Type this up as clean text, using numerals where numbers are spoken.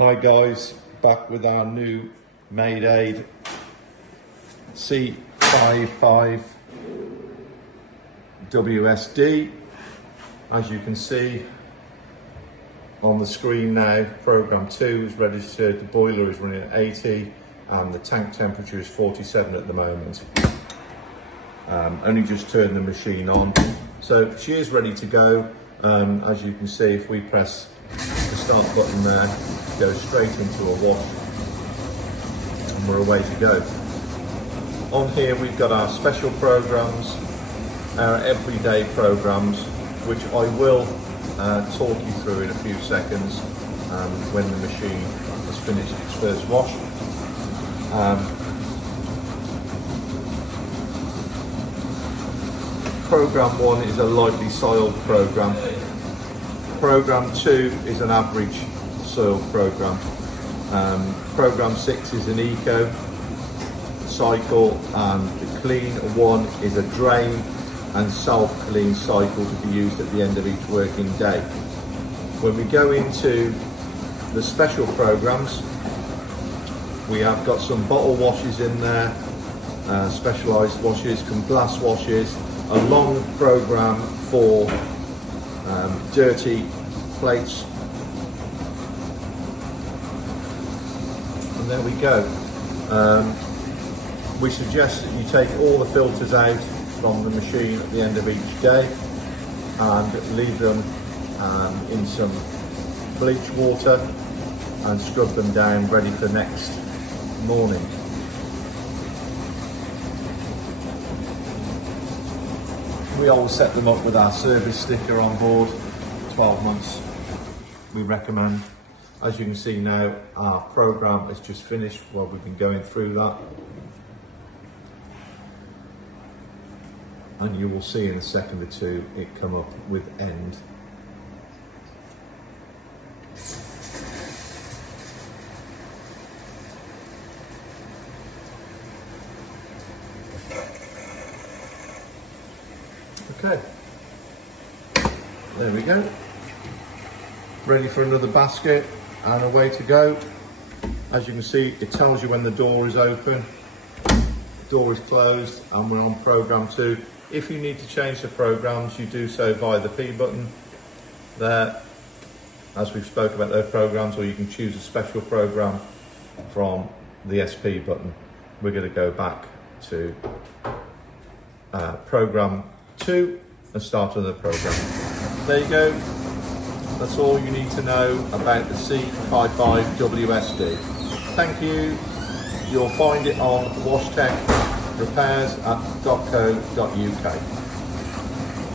Hi guys, back with our new Maidaid C55 WSD. As you can see on the screen now, program 2 is registered, the boiler is running at 80 and the tank temperature is 47 at the moment. Only just turned the machine on, so she is ready to go. As you can see, if we press the start button there, it goes straight into a wash and we're away to go. On here we've got our special programs, our everyday programs, which I will talk you through in a few seconds when the machine has finished its first wash. Program 1 is a lightly soiled program. Program 2 is an average soil program. Program 6 is an eco cycle, and the clean 1 is a drain and self-clean cycle to be used at the end of each working day. When we go into the special programs, we have got some bottle washes in there, specialised washes, some glass washes, a long program for dirty plates, and there we go. We suggest that you take all the filters out from the machine at the end of each day and leave them in some bleach water and scrub them down ready for next morning. We always set them up with our service sticker on board, 12 months we recommend. As you can see now, our program has just finished while we've been going through that. And you will see in a second or two it come up with end. Okay, there we go. Ready for another basket and away to go. As you can see, it tells you when the door is open, the door is closed, and we're on program 2. If you need to change the programs, you do so via the P button there, as we've spoke about those programs, or you can choose a special program from the SP button. We're going to go back to program 2 and start another program. There you go. That's all you need to know about the C55 WSD. Thank you. You'll find it on washtechrepairs.co.uk.